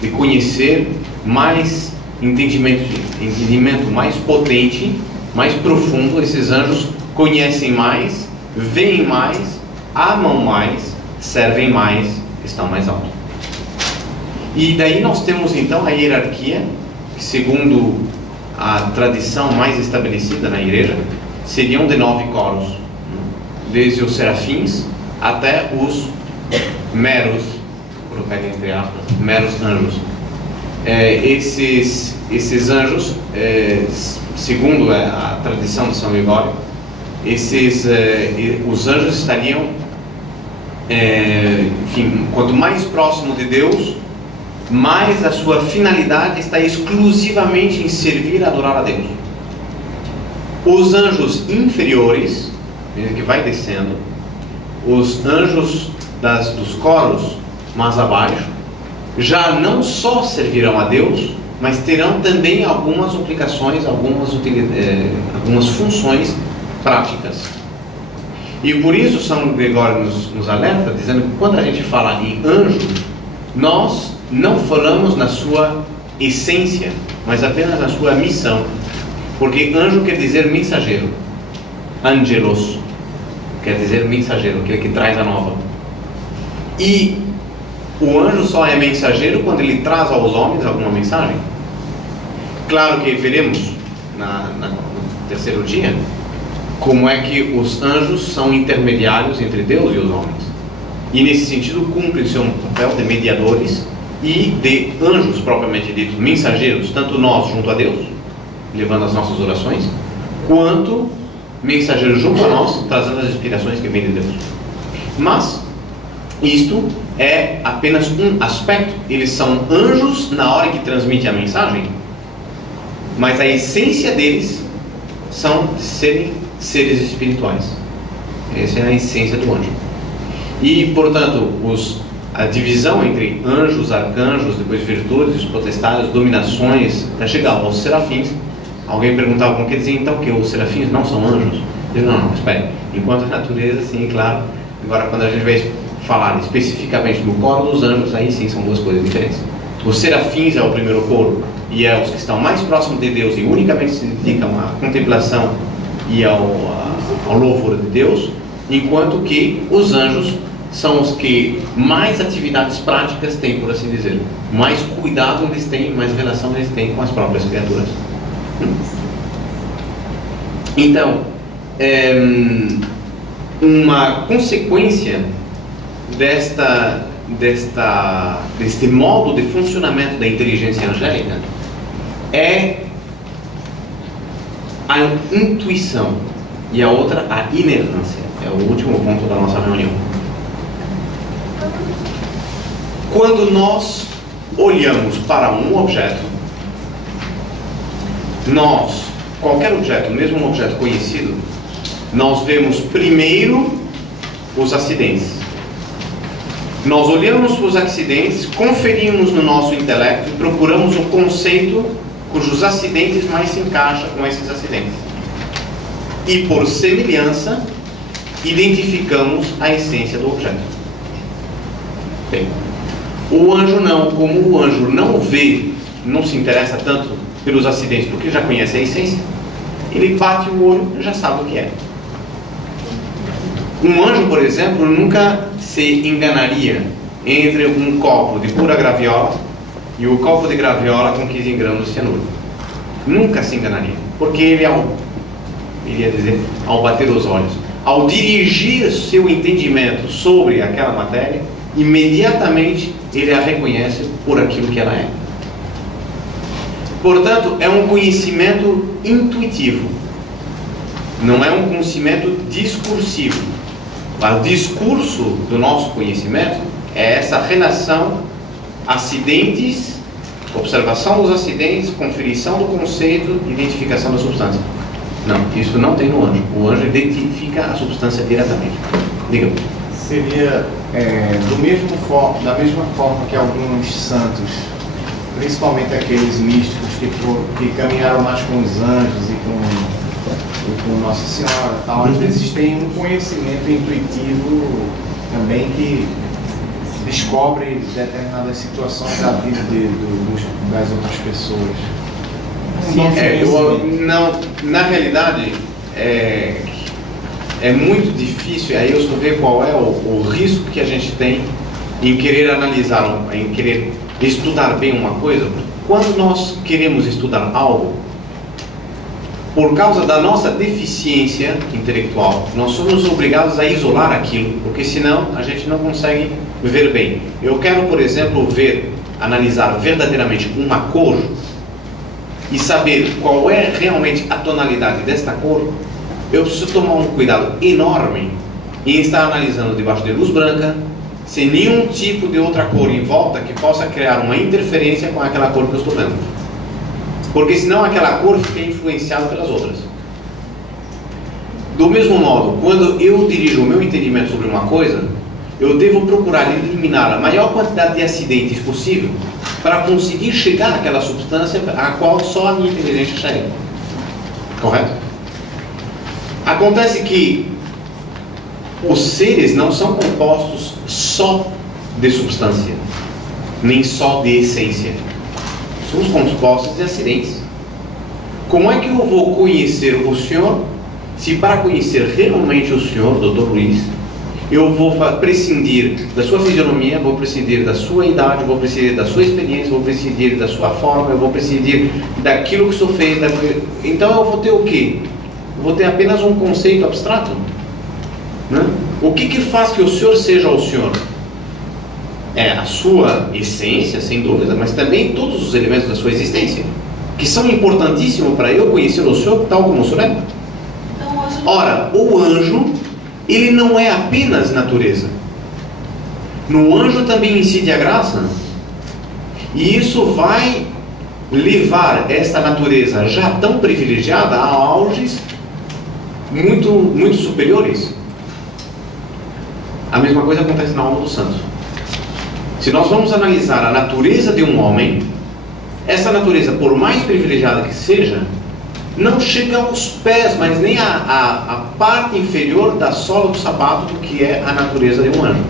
de conhecer, mais entendimento mais potente, mais profundo, esses anjos conhecem mais, veem mais, amam mais, servem mais, estão mais alto. E daí nós temos então a hierarquia, que segundo a tradição mais estabelecida na igreja, seriam de 9 coros, desde os serafins até os meros, colocar entre aspas, meros anjos. Esses anjos, segundo a tradição de São Gregório, os anjos estariam, enfim, quanto mais próximo de Deus, mais a sua finalidade está exclusivamente em servir e adorar a Deus. Os anjos inferiores, que vai descendo, os anjos dos coros mais abaixo, já não só servirão a Deus, mas terão também algumas aplicações, algumas funções práticas. E por isso São Gregório nos alerta, dizendo que quando a gente fala em anjo, nós não falamos na sua essência, mas apenas na sua missão. Porque anjo quer dizer mensageiro. Angelos quer dizer mensageiro, aquele que traz a nova. E o anjo só é mensageiro quando ele traz aos homens alguma mensagem. Claro que veremos no terceiro dia como é que os anjos são intermediários entre Deus e os homens. E nesse sentido cumprem seu papel de mediadores e de anjos propriamente ditos, mensageiros, tanto nós junto a Deus, levando as nossas orações, quanto mensageiros junto a nós, trazendo as inspirações que vêm de Deus. Mas isto é apenas um aspecto. Eles são anjos na hora que transmitem a mensagem, mas a essência deles são de serem seres espirituais. Essa é a essência do anjo. E, portanto, a divisão entre anjos, arcanjos, depois virtudes, potestades, dominações, para chegar aos serafins. Alguém perguntava como quer dizer então que os serafins não são anjos? Eu disse, não, espere. Enquanto a natureza, sim, claro. Agora, quando a gente vai falar especificamente do coro dos anjos, aí sim são duas coisas diferentes. Os serafins é o primeiro coro, e é os que estão mais próximos de Deus e unicamente se dedicam à contemplação e ao louvor de Deus, enquanto que os anjos são os que mais atividades práticas têm, por assim dizer. Mais cuidado eles têm, mais relação eles têm com as próprias criaturas. Então, uma consequência deste modo de funcionamento da inteligência angélica é a intuição e a outra a inerrância. É o último ponto da nossa reunião. Quando nós olhamos para um objeto, qualquer objeto, mesmo um objeto conhecido, nós vemos primeiro os acidentes. Nós olhamos para os acidentes, conferimos no nosso intelecto e procuramos o conceito cujos acidentes mais se encaixam com esses acidentes. E por semelhança, identificamos a essência do objeto. Bem, o anjo não, como o anjo não vê, não se interessa tanto pelos acidentes porque já conhece a essência, ele bate o olho e já sabe o que é. Um anjo, por exemplo, nunca se enganaria entre um copo de pura graviola e o copo de graviola com 15 gramas de cianuro. Nunca se enganaria, porque ele ao bater os olhos, ao dirigir seu entendimento sobre aquela matéria, imediatamente ele a reconhece por aquilo que ela é. Portanto, é um conhecimento intuitivo, não é um conhecimento discursivo. O discurso do nosso conhecimento é essa relação acidentes, observação dos acidentes, conferição do conceito, identificação da substância. Não, isso não tem no anjo. O anjo identifica a substância diretamente. Diga. Seria da mesma forma que alguns santos, principalmente aqueles místicos que caminharam mais com os anjos e com Nossa Senhora, tal, às vezes tem um conhecimento intuitivo também que descobre determinadas situações da vida das outras pessoas. Na realidade, é muito difícil, aí eu só ver qual é o risco que a gente tem em querer analisar, em querer estudar bem uma coisa. Quando nós queremos estudar algo, por causa da nossa deficiência intelectual, nós somos obrigados a isolar aquilo, porque senão a gente não consegue ver bem. Eu quero, por exemplo, analisar verdadeiramente uma cor e saber qual é realmente a tonalidade desta cor. Eu preciso tomar um cuidado enorme em estar analisando debaixo de luz branca, sem nenhum tipo de outra cor em volta que possa criar uma interferência com aquela cor que eu estou vendo. Porque senão aquela cor fica influenciada pelas outras. Do mesmo modo, quando eu dirijo o meu entendimento sobre uma coisa, eu devo procurar eliminar a maior quantidade de acidentes possível para conseguir chegar àquela substância a qual só a minha inteligência chega. Correto? Acontece que os seres não são compostos só de substância, nem só de essência. Somos compostos de acidentes. Como é que eu vou conhecer o Senhor se para conhecer realmente o Senhor, Dr. Luiz, eu vou prescindir da sua fisionomia, vou prescindir da sua idade, vou prescindir da sua experiência, vou prescindir da sua forma, eu vou prescindir daquilo que o Senhor fez. Então eu vou ter o quê? Eu vou ter apenas um conceito abstrato, né? O que faz que o Senhor seja o Senhor? É a sua essência, sem dúvida, mas também todos os elementos da sua existência, que são importantíssimos para eu conhecer o Senhor tal como o Senhor é. Ora, o anjo, ele não é apenas natureza. No anjo também incide a graça. E isso vai levar esta natureza já tão privilegiada a auges muito, muito superiores. A mesma coisa acontece na alma do santo. Se nós vamos analisar a natureza de um homem, essa natureza, por mais privilegiada que seja, não chega aos pés, mas nem a parte inferior da sola do sapato do que é a natureza de um anjo.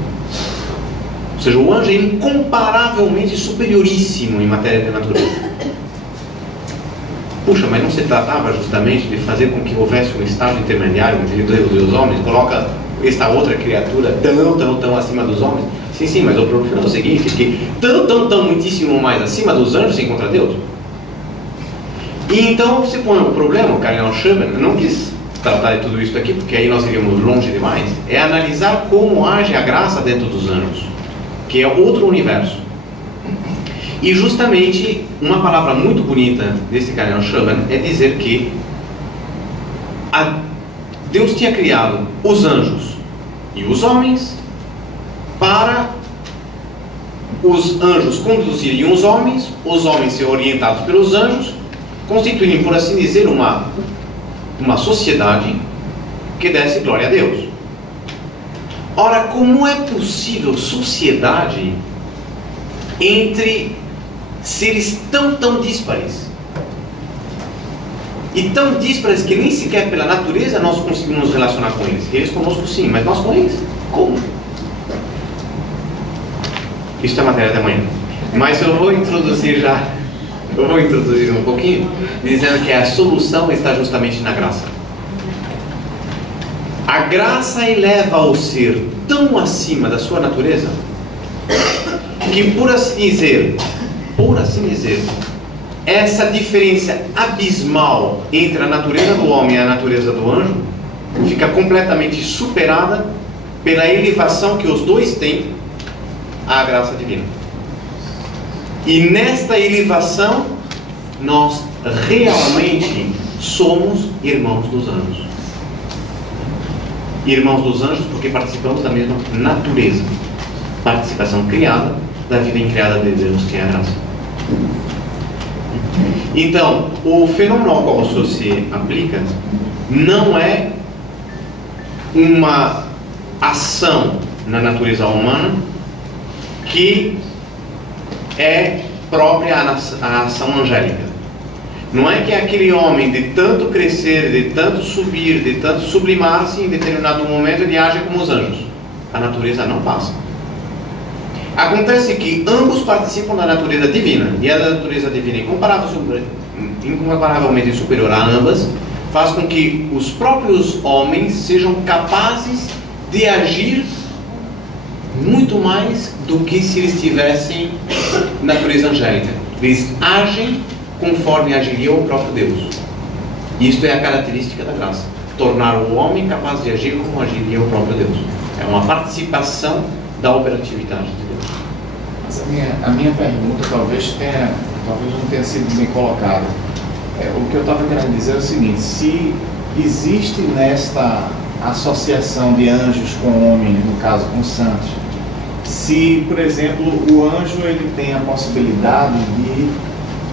Ou seja, o anjo é incomparavelmente superioríssimo em matéria de natureza. Puxa, mas não se tratava justamente de fazer com que houvesse um estágio intermediário entre os homens? Coloca esta outra criatura tão acima dos homens? Sim, mas o problema é o seguinte, que tão muitíssimo mais acima dos anjos se encontra Deus. E então você põe o problema, o Cardeal Schumann não quis tratar de tudo isso aqui, porque aí nós iríamos longe demais, é analisar como age a graça dentro dos anjos. que é outro universo. E justamente uma palavra muito bonita desse Carl Schumann é dizer que Deus tinha criado os anjos e os homens para os anjos conduzirem os homens serem orientados pelos anjos, constituírem, por assim dizer, uma sociedade que desse glória a Deus. Ora, como é possível sociedade entre seres tão díspares? E tão díspares que nem sequer pela natureza nós conseguimos nos relacionar com eles. Eles conosco sim, mas nós com eles, como? Isso é matéria da manhã. Mas eu vou introduzir um pouquinho, dizendo que a solução está justamente na graça. A graça eleva o ser tão acima da sua natureza que, por assim dizer, essa diferença abismal entre a natureza do homem e a natureza do anjo fica completamente superada pela elevação que os dois têm à graça divina. E nesta elevação nós realmente somos irmãos dos anjos. Irmãos dos anjos porque participamos da mesma natureza, participação criada da vida incriada de Deus, que é a graça. Então, o fenômeno ao qual isso se aplica não é uma ação na natureza humana que é própria à ação angélica. Não é que aquele homem, de tanto crescer, de tanto subir, de tanto sublimar-se, em determinado momento ele age como os anjos. A natureza não passa. Acontece que ambos participam da natureza divina, e a natureza divina, incomparavelmente superior a ambas, faz com que os próprios homens sejam capazes de agir muito mais do que se eles tivessem natureza angélica. Eles agem conforme agiria o próprio Deus. Isto é a característica da graça: tornar o homem capaz de agir como agiria o próprio Deus. É uma participação da operatividade de Deus. Mas a minha pergunta talvez não tenha sido bem colocada. O que eu estava querendo dizer é o seguinte: se existe nesta associação de anjos com homens, no caso com santos, se, por exemplo, o anjo ele tem a possibilidade de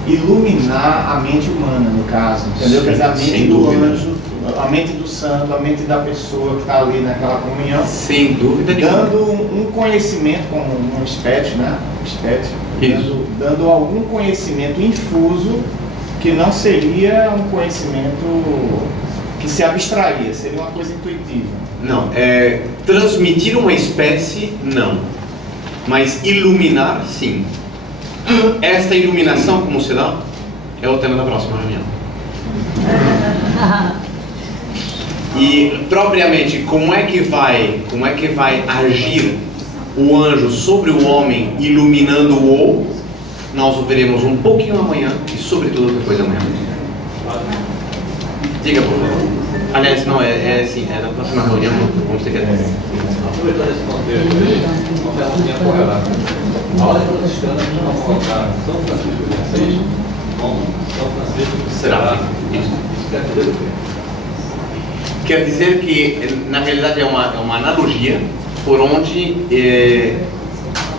iluminar a mente humana, no caso, entendeu? Sim, quer dizer, a mente sem do dúvida. anjo, a mente do santo, a mente da pessoa que está ali naquela comunhão, Sem dúvida nenhuma. dando um conhecimento, como um espécie, né? Dando algum conhecimento infuso que não seria um conhecimento que se abstraía, seria uma coisa intuitiva. Não, transmitir uma espécie, não. Mas iluminar, sim. Esta iluminação, como se dá, é o tema da próxima reunião. E, propriamente, como é que vai agir o anjo sobre o homem, iluminando-o, nós o veremos um pouquinho amanhã e, sobretudo, depois da manhã. Diga, por favor. Aliás, não, assim, na próxima reunião, como você quer dizer. Aproveitando esse contexto aí, uma perguntinha correlata. A ordem franciscana costuma colocar São Francisco de Assis como São Francisco de Será? Isso quer dizer o quê? Quer dizer que, na realidade, é uma analogia por onde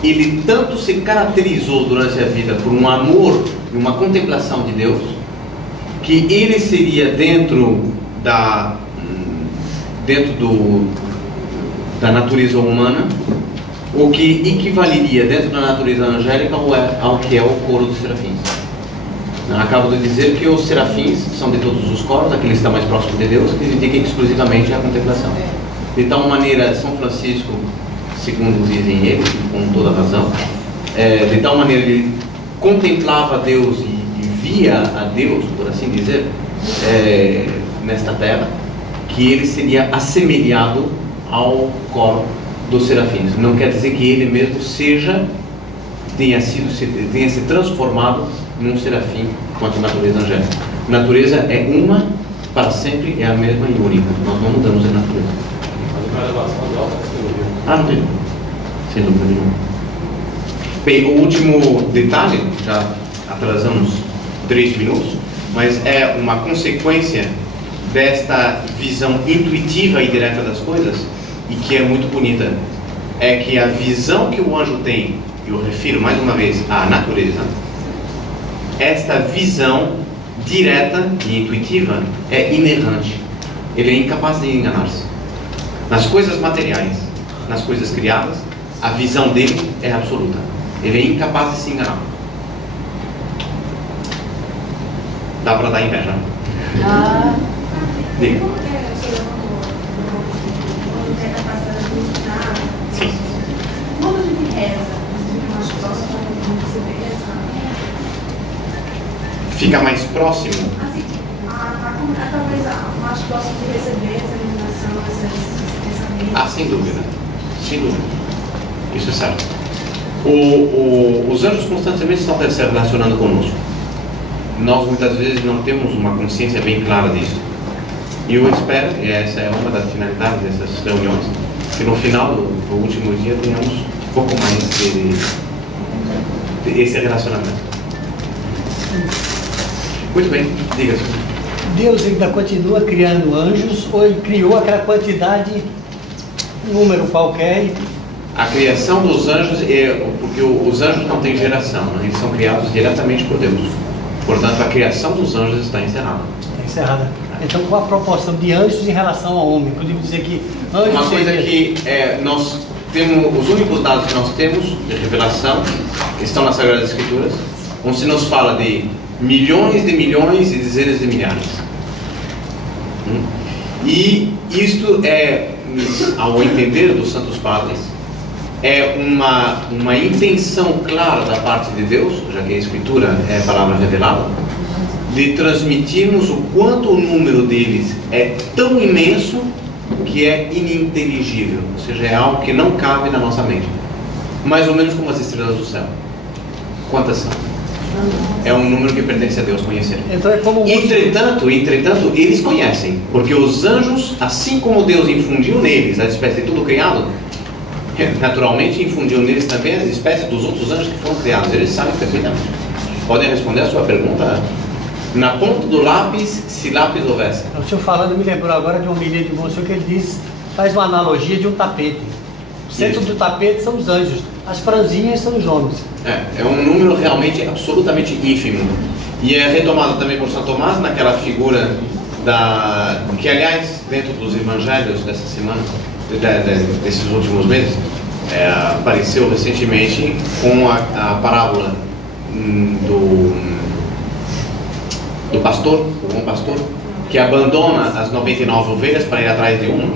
ele tanto se caracterizou durante a vida por um amor e uma contemplação de Deus, que ele seria dentro da natureza humana o que equivaleria dentro da natureza angélica ao que é o coro dos serafins. Acabo de dizer que os serafins são de todos os coros, aquele que está mais próximo de Deus, que dedica exclusivamente à contemplação. De tal maneira, São Francisco, segundo dizem eles, com toda razão, de tal maneira ele contemplava Deus e via a Deus, por assim dizer, nesta terra, que ele seria assemelhado ao coro dos serafins. Não quer dizer que ele mesmo tenha se transformado num serafim quanto a natureza angélica. A natureza é uma para sempre, é a mesma e única. Nós não mudamos a natureza. Mas uma elevação de alta categoria. Não tem. Sem dúvida nenhuma. Bem, o último detalhe, já atrasamos 3 minutos, mas é uma consequência desta visão intuitiva e direta das coisas, e que é muito bonita, é que a visão que o anjo tem, eu refiro mais uma vez à natureza, esta visão direta e intuitiva é inerrante. Ele é incapaz de enganar-se. Nas coisas materiais, nas coisas criadas, a visão dele é absoluta. Ele é incapaz de se enganar. Dá para dar inveja? Diga. Sim. Quando a gente reza, fica mais próximo de receber essa. Fica mais próximo? Assim, talvez mais próximo de receber essa iluminação, esse pensamento. Ah, sem dúvida. Sem dúvida. Isso é certo. Os anjos constantemente estão se relacionando conosco. Nós muitas vezes não temos uma consciência bem clara disso. E eu espero, e essa é uma das finalidades dessas reuniões, que no final do último dia tenhamos um pouco mais de esse relacionamento. Muito bem, diga. Deus ainda continua criando anjos, ou ele criou aquela quantidade, número qualquer? A criação dos anjos, porque os anjos não têm geração, né? Eles são criados diretamente por Deus. Portanto, a criação dos anjos está encerrada. Encerrada. Então, qual a proporção de anjos em relação ao homem? Podemos dizer que anjos... Uma coisa que nós temos, os únicos dados que nós temos de revelação estão nas Sagradas Escrituras, onde se nos fala de milhões e dezenas de milhares. E isto é, ao entender dos Santos Padres, é uma intenção clara da parte de Deus, já que a Escritura é a palavra revelada, de transmitirmos o quanto o número deles é tão imenso que é ininteligível, ou seja, é algo que não cabe na nossa mente. Mais ou menos como as estrelas do céu. Quantas são? É um número que pertence a Deus conhecer. Então é como Entretanto, eles conhecem, porque os anjos, assim como Deus infundiu neles a espécie de tudo criado, naturalmente infundiu neles também as espécies dos outros anjos que foram criados. Eles sabem perfeitamente. Podem responder a sua pergunta na ponta do lápis, se lápis houvesse. O senhor falando me lembrou agora de um milhão de bom senhor que ele diz, faz uma analogia de um tapete. O centro do tapete são os anjos, as franzinhas são os homens. É um número realmente absolutamente ínfimo. E é retomado também por São Tomás naquela figura que, aliás, dentro dos evangelhos dessa semana, desses últimos meses, apareceu recentemente com a parábola do pastor, o bom pastor, que abandona as 99 ovelhas para ir atrás de uma.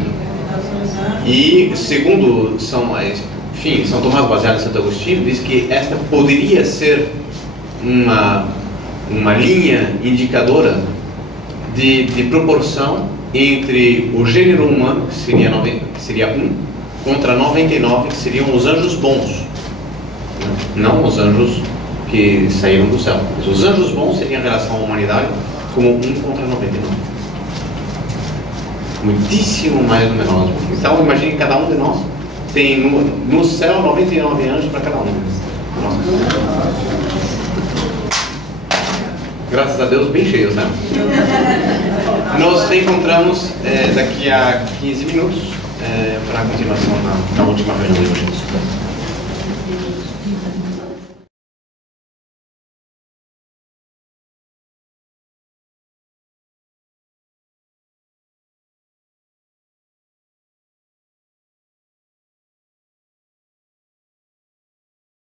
E segundo São Tomás, baseado em Santo Agostinho, diz que esta poderia ser uma linha indicadora de proporção entre o gênero humano, que seria 1, contra 99, que seriam os anjos bons, não os anjos que saíram do céu. Mas os anjos bons seriam em relação à humanidade como 1 contra 99. Muitíssimo mais numeroso. Então imagine que cada um de nós tem no céu 99 anjos para cada um. Graças a Deus, bem cheios, né? Nos encontramos daqui a 15 minutos para a continuação na última reunião de hoje.